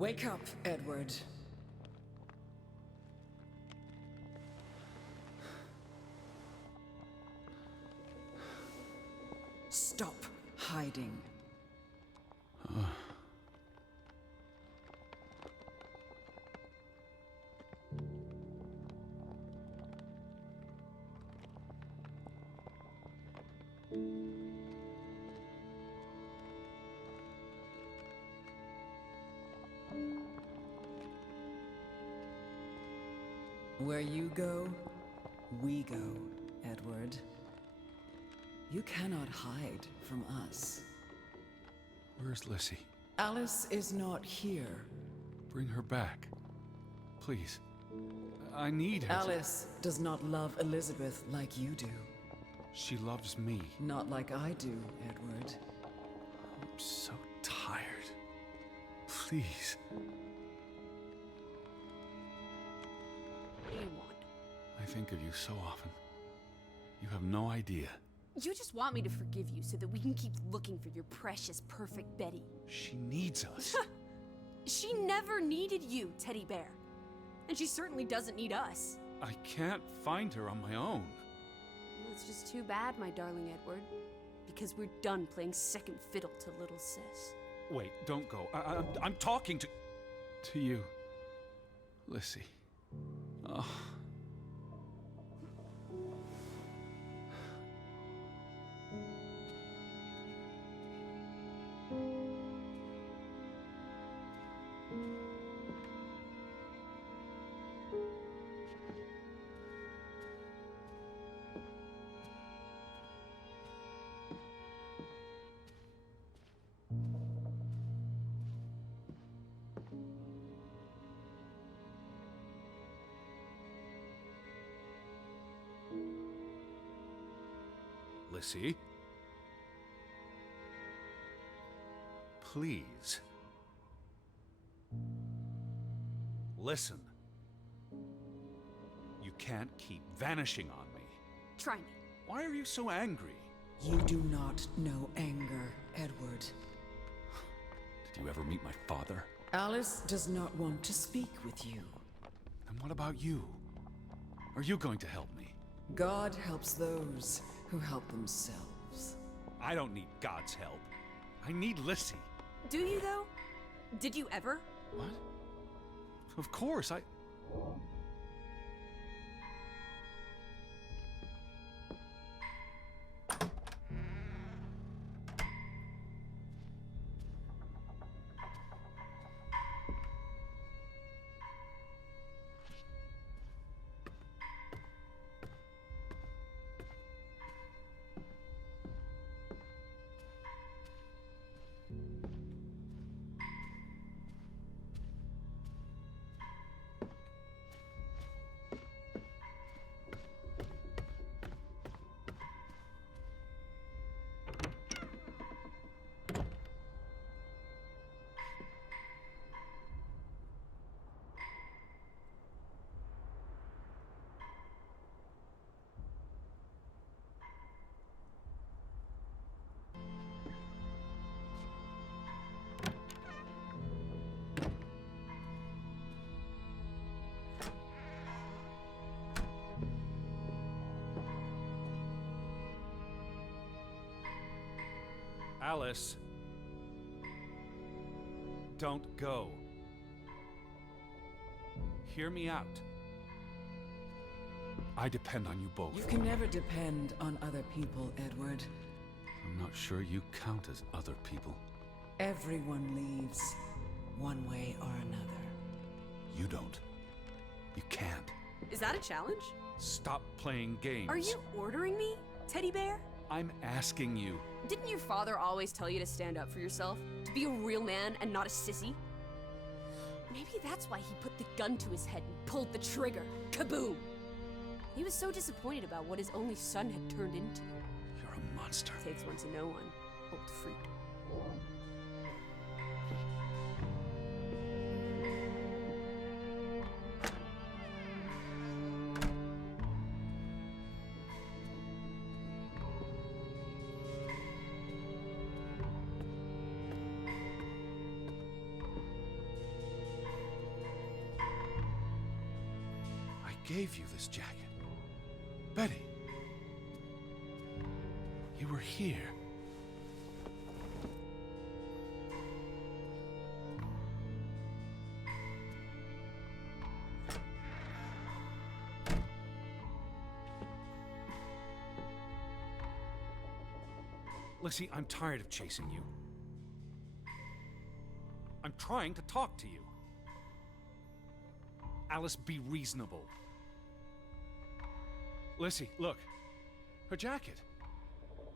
Wake up, Edward. Stop hiding. Where you go, we go, Edward. You cannot hide from us. Where's Lissy? Alice is not here. Bring her back. Please. I need her. Alice does not love Elizabeth like you do. She loves me. Not like I do, Edward. I'm so tired. Please. What do you want? I think of you so often. You have no idea. You just want me to forgive you so that we can keep looking for your precious, perfect Betty. She needs us. She never needed you, Teddy Bear. And she certainly doesn't need us. I can't find her on my own. Well, it's just too bad, my darling Edward. Because we're done playing second fiddle to little sis. Wait, don't go. I'm talking to you, Lissy. Oh. Lissy? Please. Listen. You can't keep vanishing on me. Try me. Why are you so angry? You do not know anger, Edward. Did you ever meet my father? Alice does not want to speak with you. And what about you? Are you going to help me? God helps those who help themselves. I don't need God's help. I need Lissy. Do you, though? Did you ever? What? Of course, I... Alice, don't go. Hear me out. I depend on you both. You can never depend on other people, Edward. I'm not sure you count as other people. Everyone leaves, one way or another. You don't. You can't. Is that a challenge? Stop playing games. Are you ordering me, Teddy Bear? I'm asking you. Didn't your father always tell you to stand up for yourself? To be a real man and not a sissy? Maybe that's why he put the gun to his head and pulled the trigger. Kaboom! He was so disappointed about what his only son had turned into. You're a monster. Takes one to know one. Old fruit. gave you this jacket? Betty. You were here. Lissy, I'm tired of chasing you. I'm trying to talk to you. Alice, be reasonable. Lissy, look. Her jacket.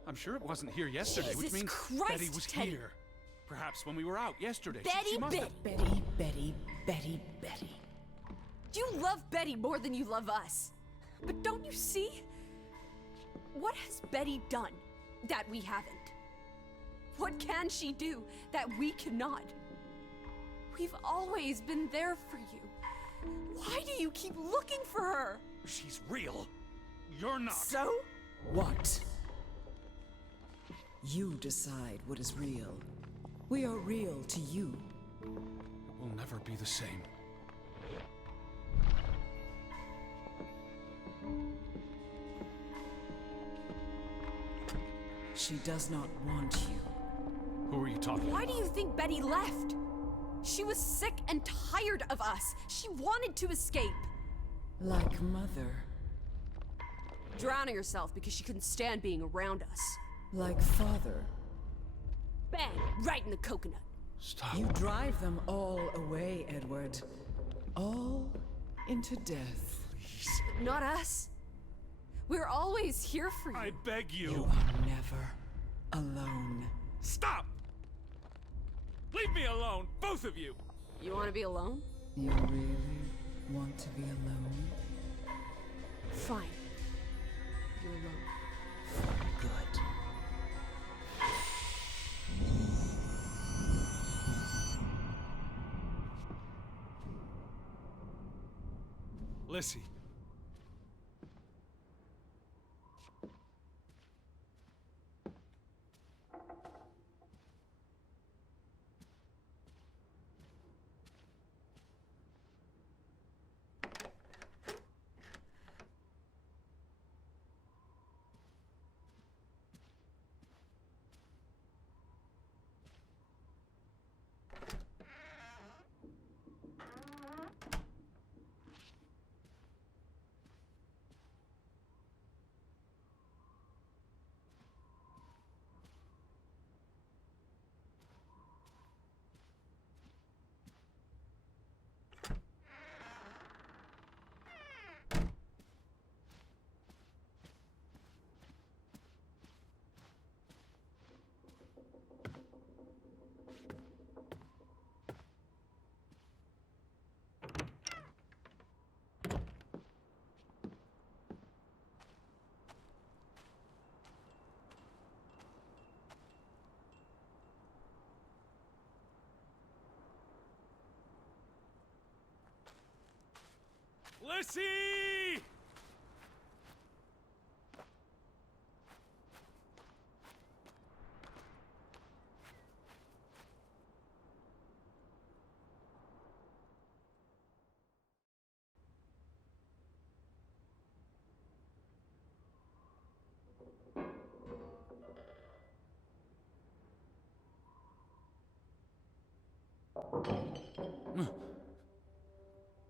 I'm sure it wasn't here yesterday, Jesus which means Christ, Betty was Teddy. here. Perhaps when we were out yesterday. Betty, must have... Betty. You love Betty more than you love us. But don't you see? What has Betty done that we haven't? What can she do that we cannot? We've always been there for you. Why do you keep looking for her? She's real. You're not. So? What? You decide what is real. We are real to you. It will never be the same. She does not want you. Who are you talking Why about? do you think Betty left? She was sick and tired of us. She wanted to escape. Like mother. Drowning herself because she couldn't stand being around us. Like father. Bang! Right in the coconut. Stop. You drive them all away, Edward. All into death. But not us. We're always here for you. I beg you. You are never alone. Stop! Leave me alone, both of you! You want to be alone? You really want to be alone? Fine. You're alone. Good. Lissy. Lissy!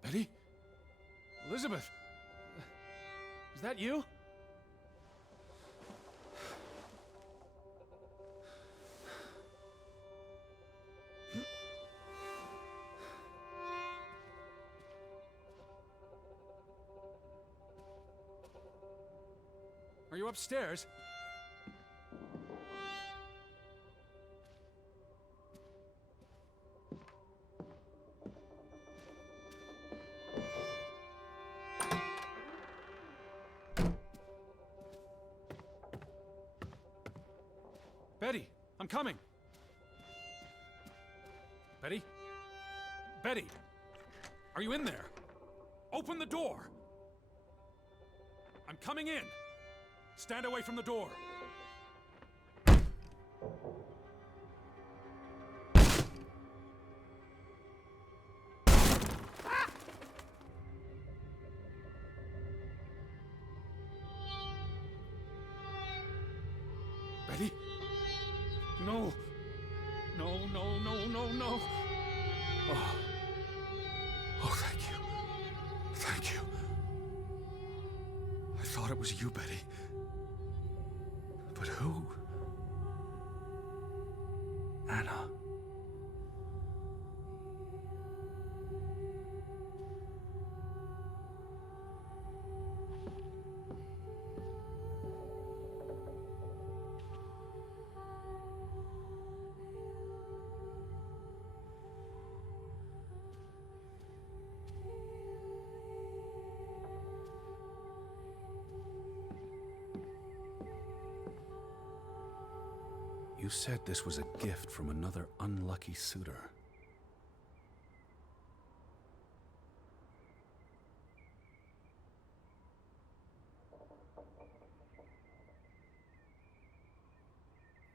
Betty? Elizabeth? Is that you? Are you upstairs? Betty, I'm coming. Betty? Betty! Are you in there? Open the door! I'm coming in! Stand away from the door! Betty? No. No, no, no, no, no. Oh. Oh, thank you. Thank you. I thought it was you, Betty. But who? Anna. You said this was a gift from another unlucky suitor.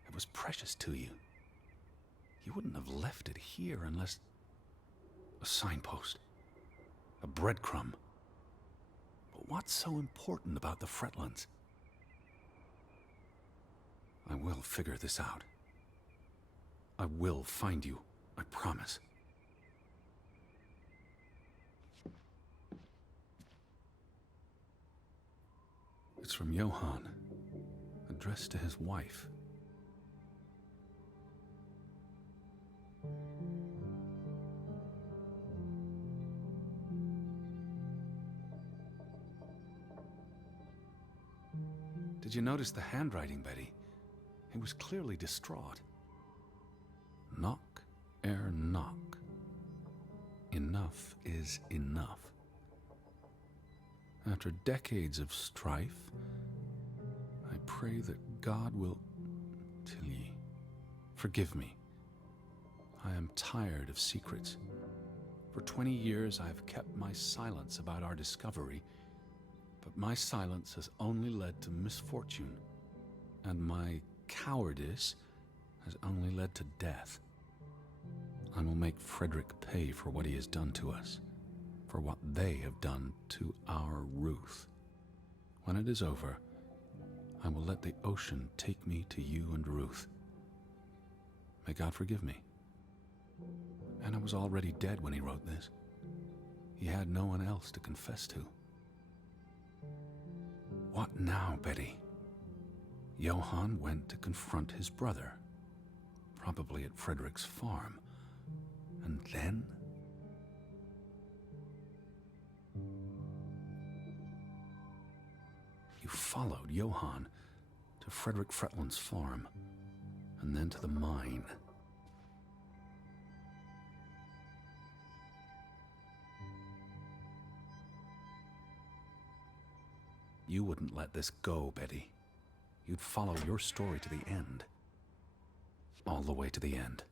It was precious to you. You wouldn't have left it here unless... a signpost. A breadcrumb. But what's so important about the Fretlands? I will figure this out. I will find you, I promise. It's from Johann, addressed to his wife. Did you notice the handwriting, Betty? He was clearly distraught. Knock ere knock. Enough is enough. After decades of strife, I pray that God will... Tilly, forgive me. I am tired of secrets. For 20 years I have kept my silence about our discovery, but my silence has only led to misfortune, and my cowardice has only led to death. I will make Frederick pay for what he has done to us, for what they have done to our Ruth. When it is over, I will let the ocean take me to you and Ruth. May God forgive me. Anna was already dead when he wrote this. He had no one else to confess to. What now, Betty? Johann went to confront his brother, probably at Frederick's farm. And then? You followed Johann to Frederick Fretland's farm, and then to the mine. You wouldn't let this go, Betty. You'd follow your story to the end. All the way to the end.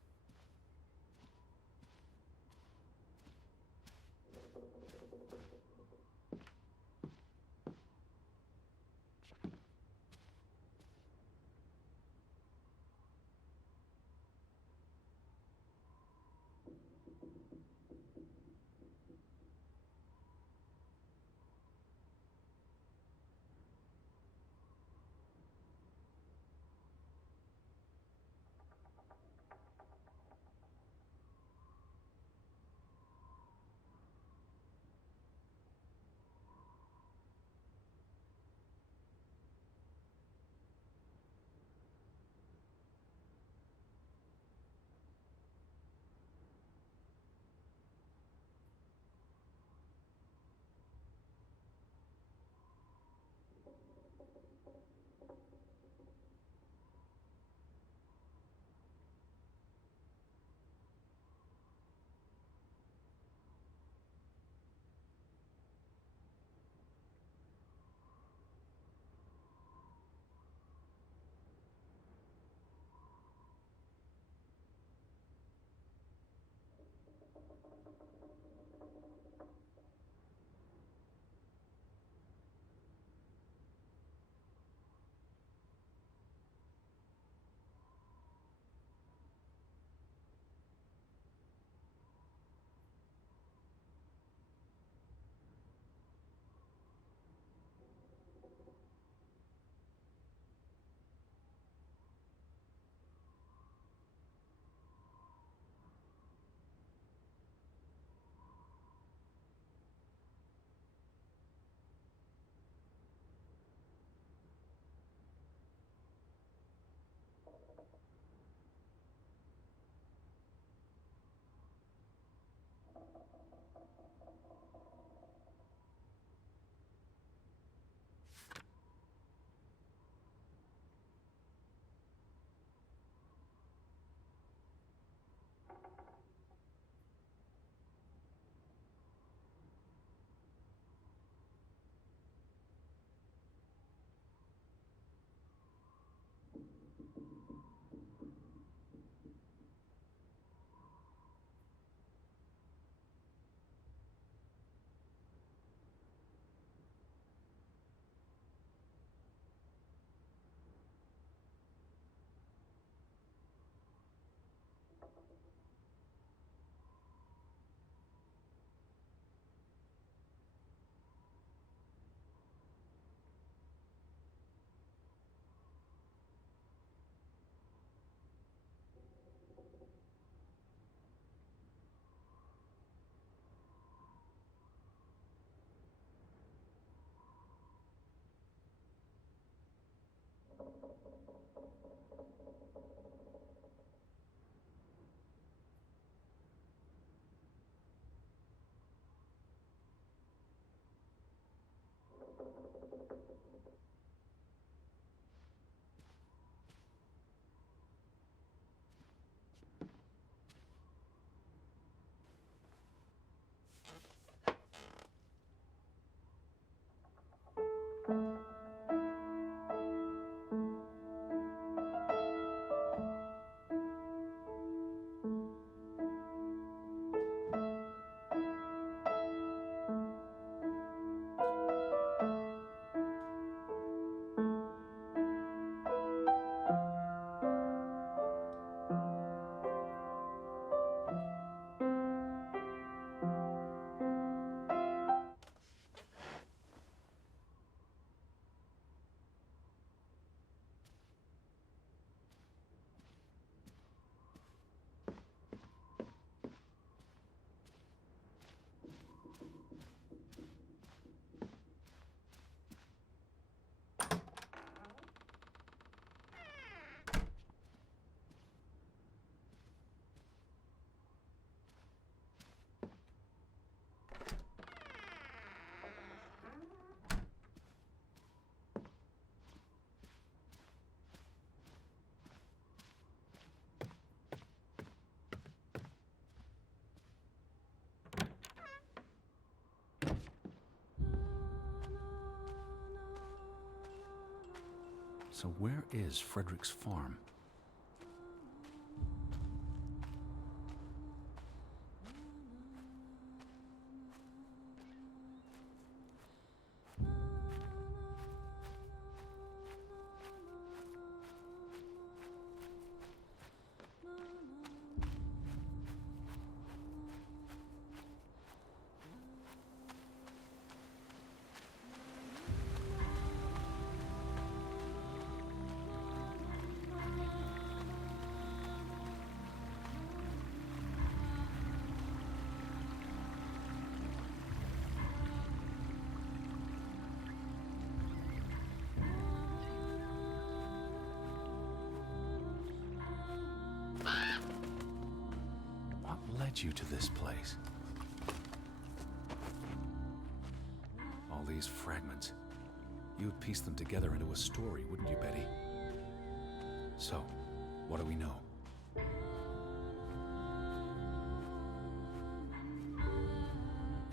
So where is Frederick's farm? You to this place. All these fragments. You would piece them together into a story, wouldn't you, Betty? So, what do we know?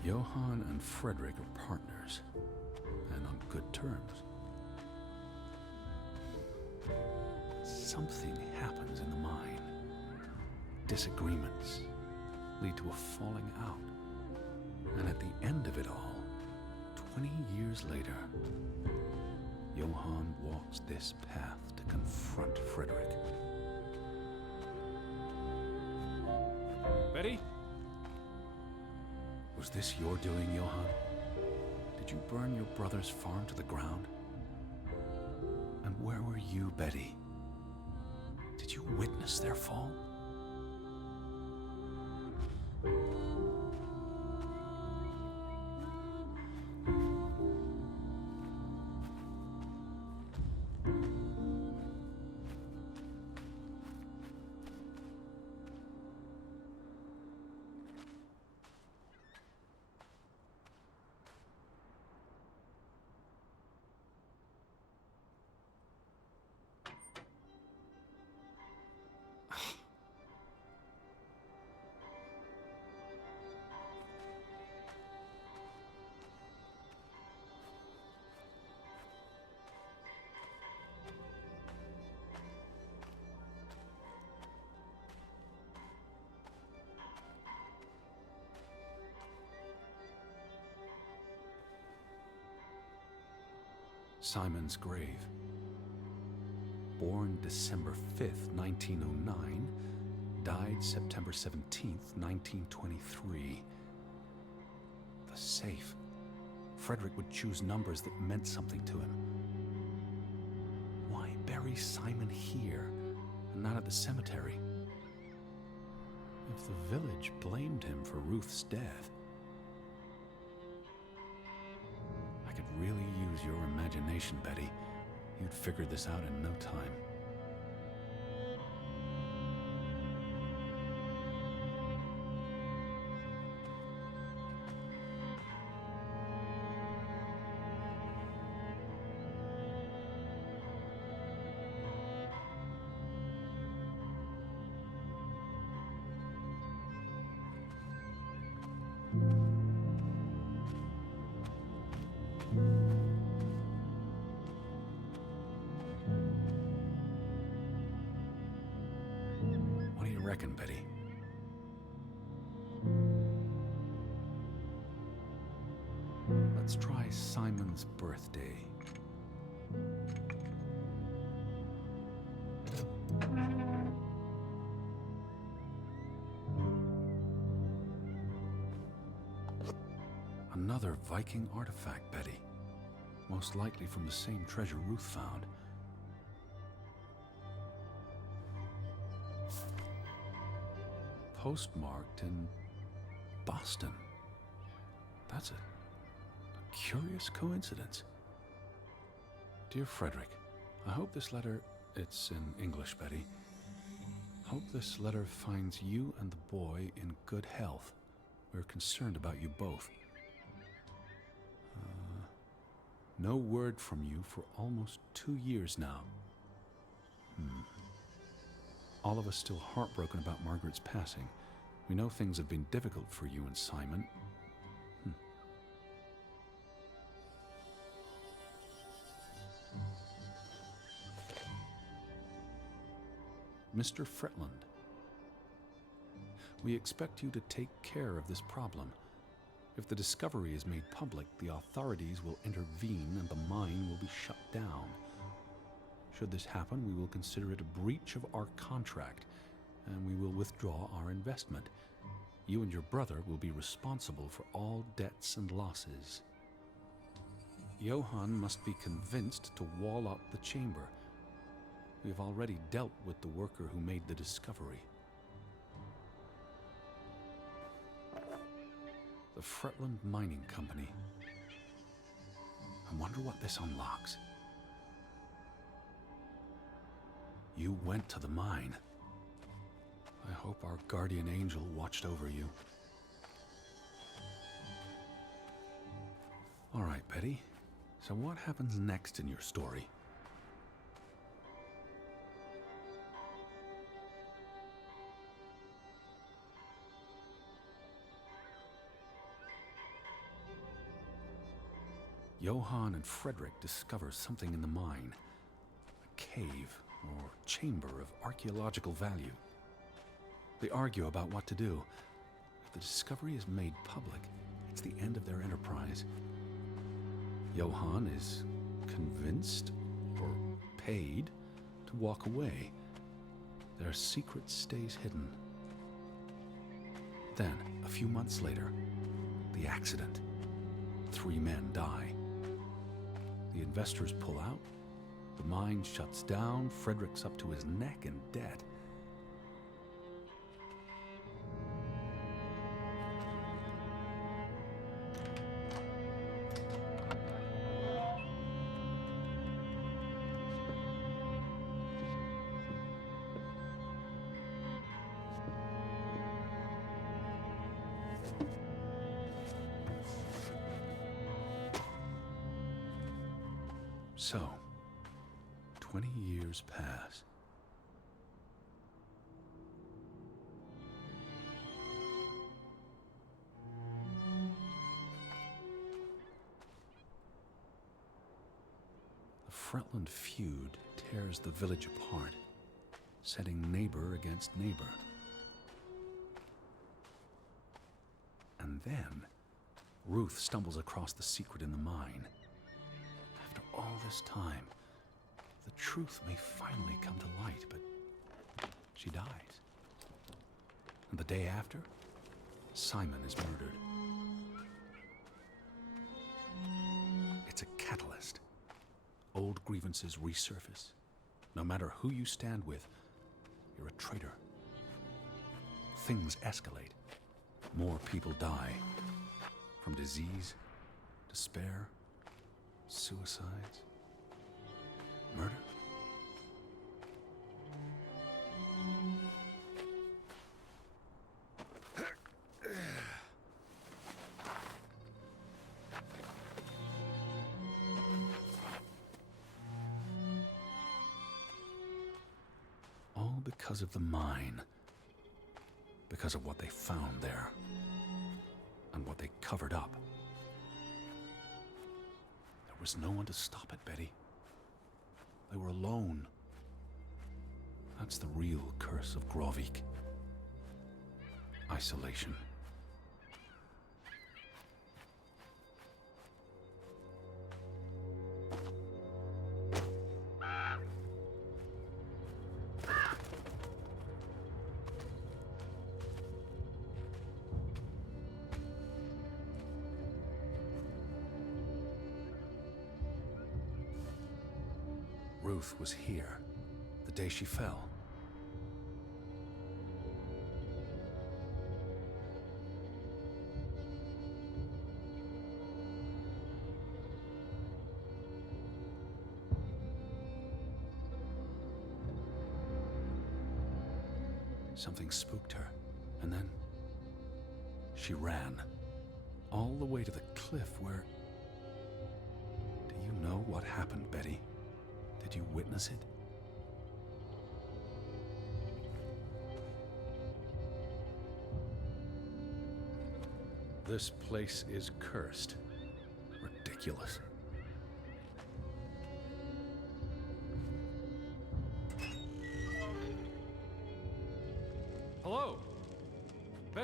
Johann and Frederick are partners, and on good terms. Something happens in the mind. Disagreements lead to a falling out. And at the end of it all, 20 years later, Johann walks this path to confront Frederick. Betty? Was this your doing, Johann? Did you burn your brother's farm to the ground? And where were you, Betty? Did you witness their fall? Simon's grave. Born December 5th, 1909, died September 17th, 1923. The safe. Frederick would choose numbers that meant something to him. Why bury Simon here and not at the cemetery? If the village blamed him for Ruth's death, really use your imagination, Betty. You'd figure this out in no time. Reckon, Betty? Let's try Simon's birthday. Another Viking artifact, Betty. Most likely from the same treasure Ruth found. Postmarked in Boston. That's a curious coincidence. Dear Frederick, I hope this letter, it's in English, Betty. Hope this letter finds you and the boy in good health. We're concerned about you both. No word from you for almost 2 years now. All of us still heartbroken about Margaret's passing. We know things have been difficult for you and Simon. Mr. Fretland. We expect you to take care of this problem. If the discovery is made public, the authorities will intervene and the mine will be shut down. Should this happen, we will consider it a breach of our contract, and we will withdraw our investment. You and your brother will be responsible for all debts and losses. Johann must be convinced to wall up the chamber. We have already dealt with the worker who made the discovery. The Fretland Mining Company. I wonder what this unlocks. You went to the mine. I hope our guardian angel watched over you. All right, Betty. So what happens next in your story? Johann and Frederick discover something in the mine. A cave or chamber of archaeological value. They argue about what to do. If the discovery is made public, it's the end of their enterprise. Johann is convinced, or paid, to walk away. Their secret stays hidden. Then, a few months later, the accident. 3 men die. The investors pull out. The mine shuts down. Frederick's up to his neck in debt. So, 20 years pass. The Fretland feud tears the village apart, setting neighbor against neighbor. And then, Ruth stumbles across the secret in the mine. After all this time, the truth may finally come to light, but she dies. And the day after, Simon is murdered. It's a catalyst. Old grievances resurface. No matter who you stand with, you're a traitor. Things escalate. More people die. From disease, despair, suicides, murder. All because of the mine. Because of what they found there. And what they covered up. There was no one to stop it, Betty. They were alone. That's the real curse of Grovik. Isolation. Ruth was here, the day she fell. Something spooked her, and then she ran, all the way to the cliff where... Do you know what happened, Betty? Did you witness it? This place is cursed. Ridiculous.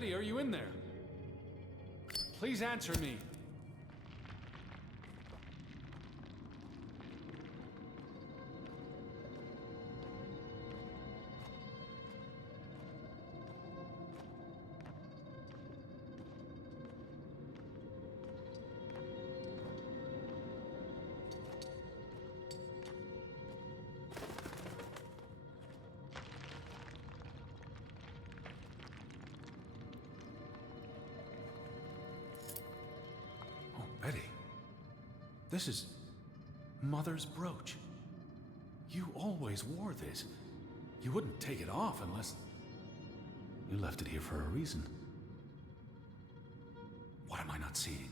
Betty, are you in there? Please answer me. Betty, this is Mother's brooch. You always wore this. You wouldn't take it off unless... You left it here for a reason. What am I not seeing?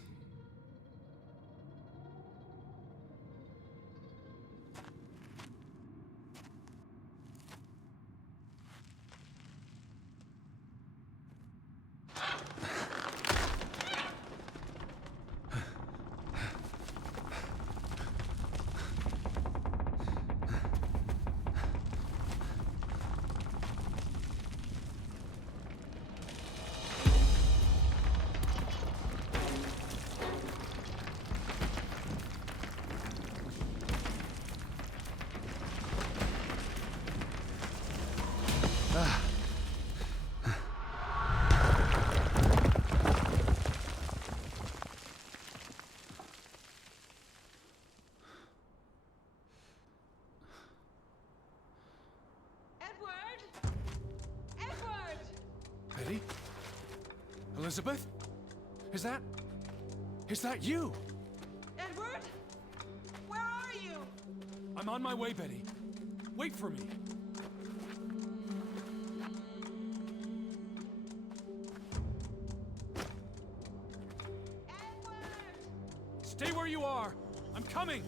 Betty? Elizabeth? Is that you? Edward? Where are you? I'm on my way, Betty. Wait for me. Edward! Stay where you are. I'm coming.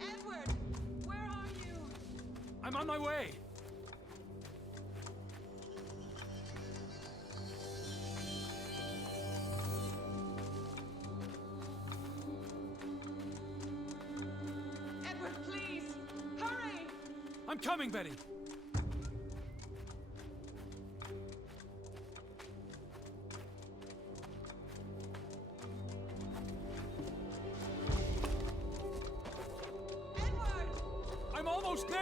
Edward! Where are you? I'm on my way. Edward, please! Hurry! I'm coming, Betty. Edward! I'm almost there.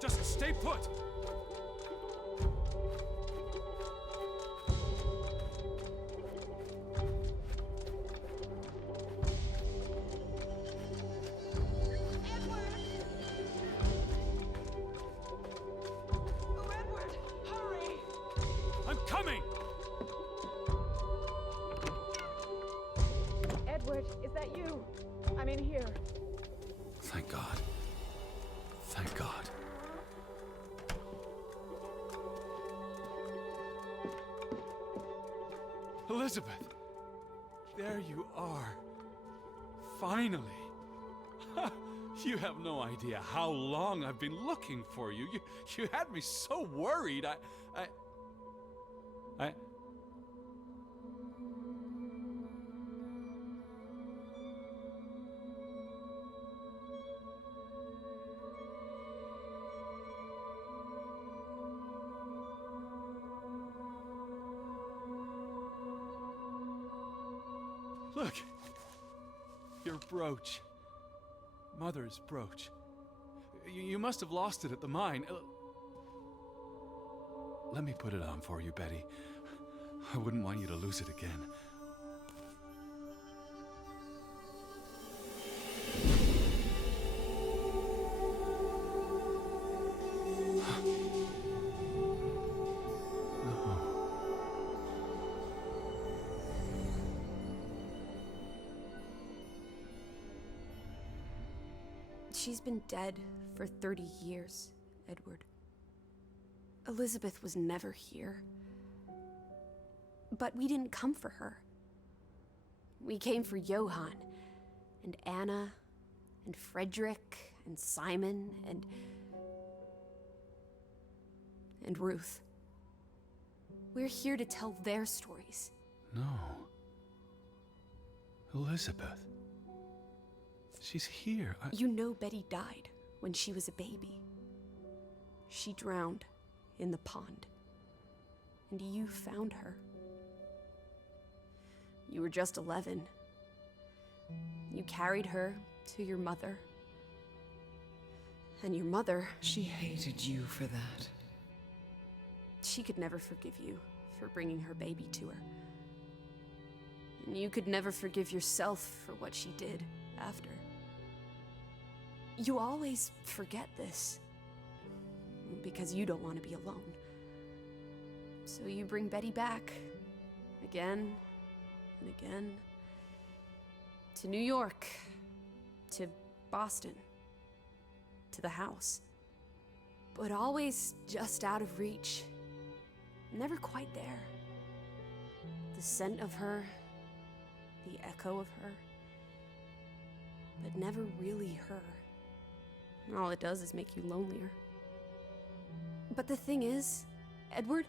Just stay put. Oh, Edward, hurry! I'm coming. Edward, is that you? I'm in here. Thank God. Thank God. Elizabeth, there you are. Finally. You have no idea how long I've been looking for you. You had me so worried. I... Look. Your brooch. Mother's brooch. You must have lost it at the mine. Let me put it on for you, Betty. I wouldn't want you to lose it again. She's been dead for 30 years, Edward. Elizabeth was never here. But we didn't come for her. We came for Johann, and Anna, and Frederick, and Simon, and Ruth. We're here to tell their stories. No. Elizabeth. She's here. You know Betty died when she was a baby. She drowned in the pond. And you found her. You were just 11. You carried her to your mother. And your mother... She hated you for that. She could never forgive you for bringing her baby to her. And you could never forgive yourself for what she did after. You always forget this. Because you don't want to be alone. So you bring Betty back. Again and again. To New York. To Boston. To the house. But always just out of reach. Never quite there. The scent of her. The echo of her. But never really her. And all it does is make you lonelier. But the thing is, Edward,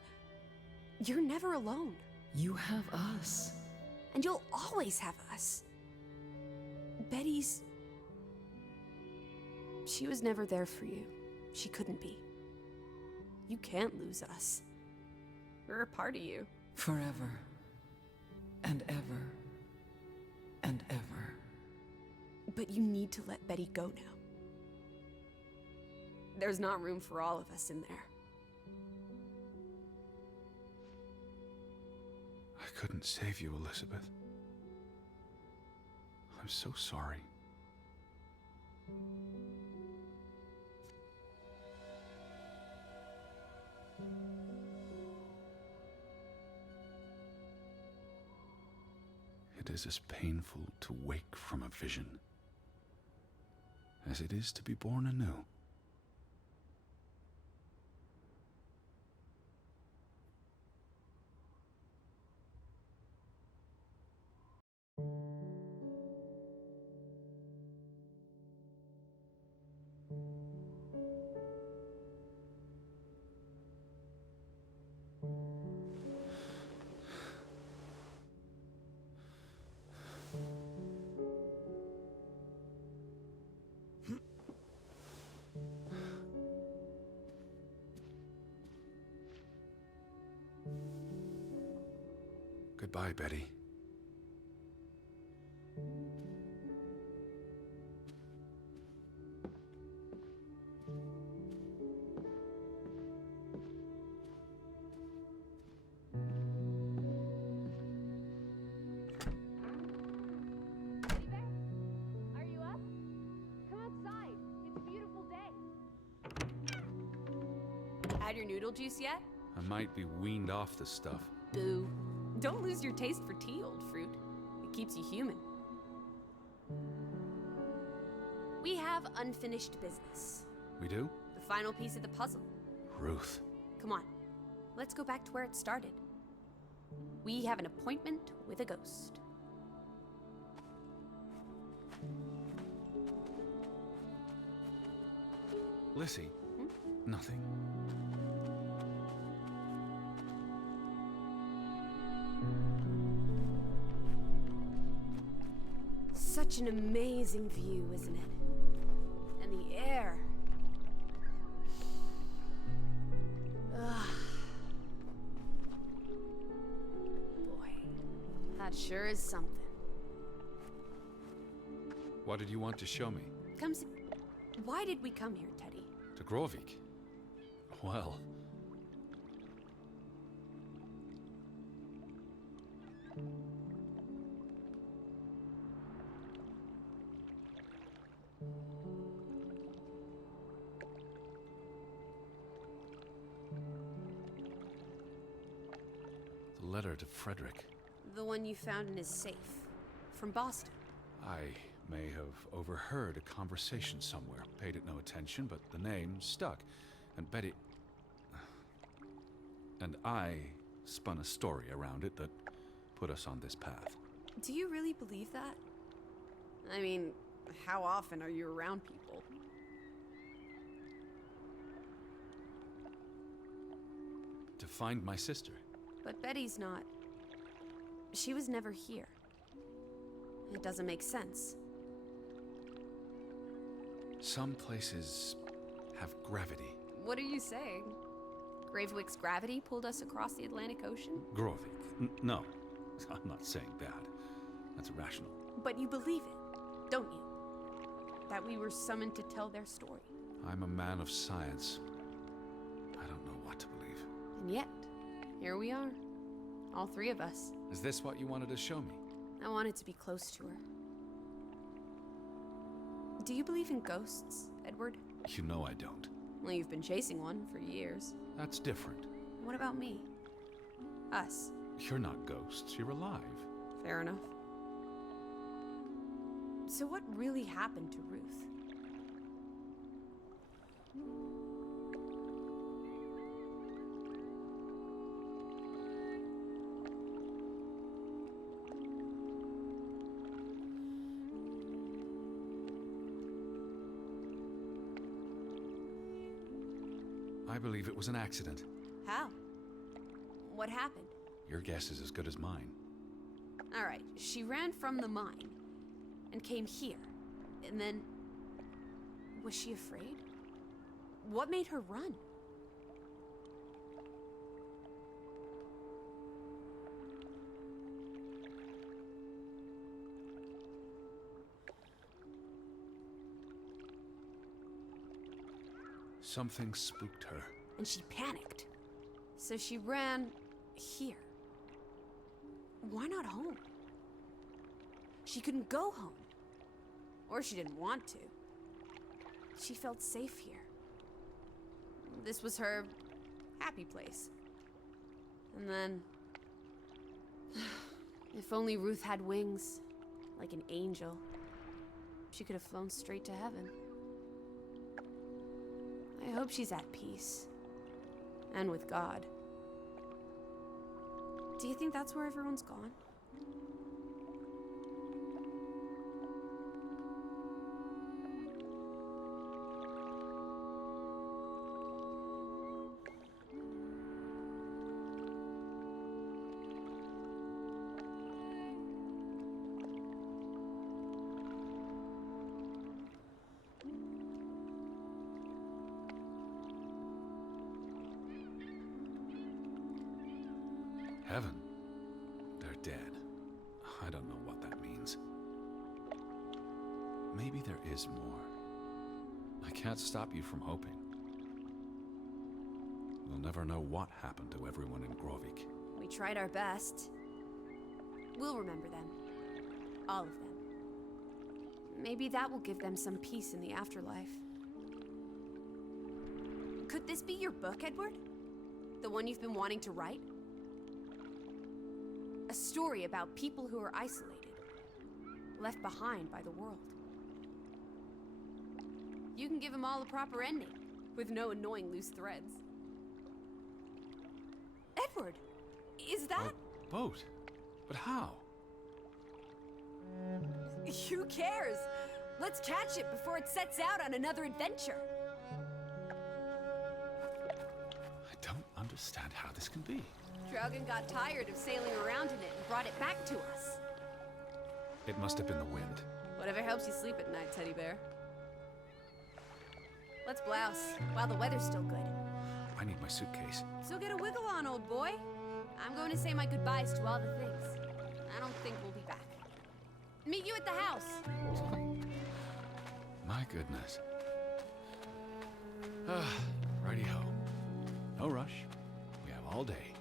you're never alone. You have us. And you'll always have us. Betty's... She was never there for you. She couldn't be. You can't lose us. We're a part of you. Forever. And ever. And ever. But you need to let Betty go now. There's not room for all of us in there. I couldn't save you, Elizabeth. I'm so sorry. It is as painful to wake from a vision as it is to be born anew. Goodbye, Betty. Are you up? Come outside. It's a beautiful day. Had your noodle juice yet? I might be weaned off the stuff. Boo. Don't lose your taste for tea, old fruit. It keeps you human. We have unfinished business. We do? The final piece of the puzzle. Ruth. Come on. Let's go back to where it started. We have an appointment with a ghost. Lissy. Nothing. Such an amazing view, isn't it? And the air. Ugh. Boy, that sure is something. What did you want to show me? Come see. Why did we come here, Teddy? To Grovik? Well... The letter to Frederick. The one you found in his safe. From Boston. I may have overheard a conversation somewhere, paid it no attention, but the name stuck. And Betty... And I spun a story around it that put us on this path. Do you really believe that? I mean, how often are you around people? To find my sister. But Betty's not. She was never here. It doesn't make sense. Some places have gravity. What are you saying? Gravewick's gravity pulled us across the Atlantic Ocean? Grovik. No, I'm not saying that. That's irrational. But you believe it, don't you? That we were summoned to tell their story. I'm a man of science. I don't know what to believe. And yet, here we are. All three of us. Is this what you wanted to show me? I wanted to be close to her. Do you believe in ghosts, Edward? You know I don't. Well, you've been chasing one for years. That's different. What about me? Us. You're not ghosts, you're alive. Fair enough. So what really happened to Ruth? I believe it was an accident. How? What happened? Your guess is as good as mine. All right, she ran from the mine and came here. And then... was she afraid? What made her run? Something spooked her. And she panicked. So she ran here. Why not home? She couldn't go home. Or she didn't want to. She felt safe here. This was her happy place. And then... if only Ruth had wings, like an angel, she could have flown straight to heaven. I hope she's at peace. And with God. Do you think that's where everyone's gone? Heaven? They're dead. I don't know what that means. Maybe there is more. I can't stop you from hoping. We'll never know what happened to everyone in Grovik. We tried our best. We'll remember them. All of them. Maybe that will give them some peace in the afterlife. Could this be your book, Edward? The one you've been wanting to write? A story about people who are isolated, left behind by the world. You can give them all a proper ending, with no annoying loose threads. Edward, is that... A boat? But how? Who cares? Let's catch it before it sets out on another adventure. I don't understand how this can be. Draugen got tired of sailing around in it and brought it back to us. It must have been the wind. Whatever helps you sleep at night, teddy bear. Let's blouse, while the weather's still good. I need my suitcase. So get a wiggle on, old boy. I'm going to say my goodbyes to all the things. I don't think we'll be back. Meet you at the house. My goodness. Righty-ho. No rush. We have all day.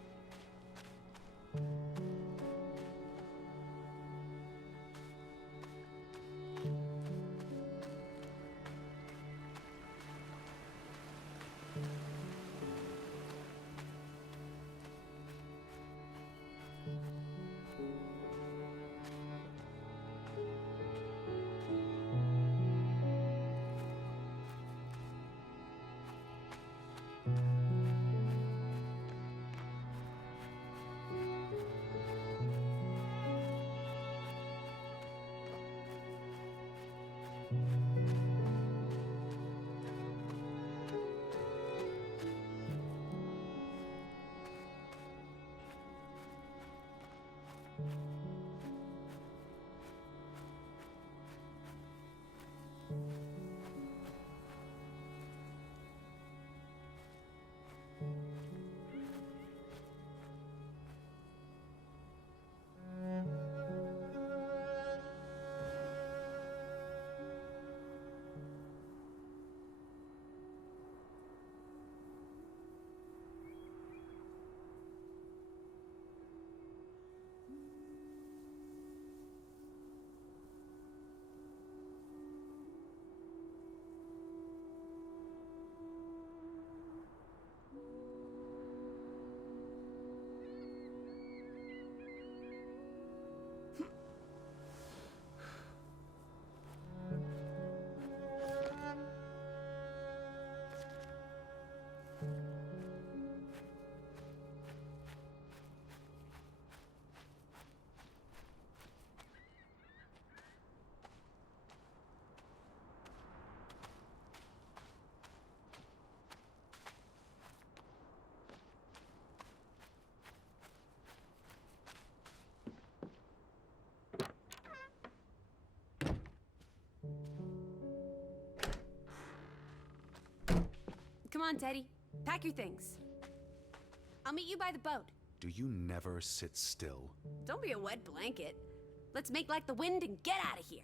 Come on, Teddy. Pack your things. I'll meet you by the boat. Do you never sit still? Don't be a wet blanket. Let's make like the wind and get out of here.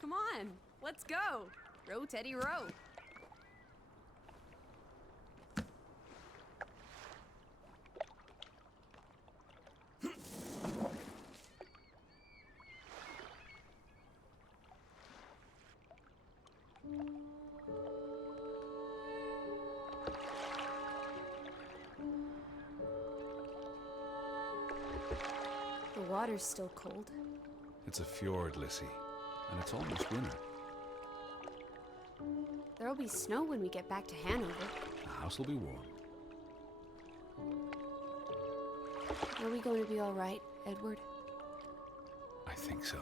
Come on, let's go. Row, Teddy, row. The water's still cold. It's a fjord, Lissy, and it's almost winter. There'll be snow when we get back to Hanover. The house will be warm. Are we going to be all right, Edward? I think so.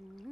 Mm-hmm.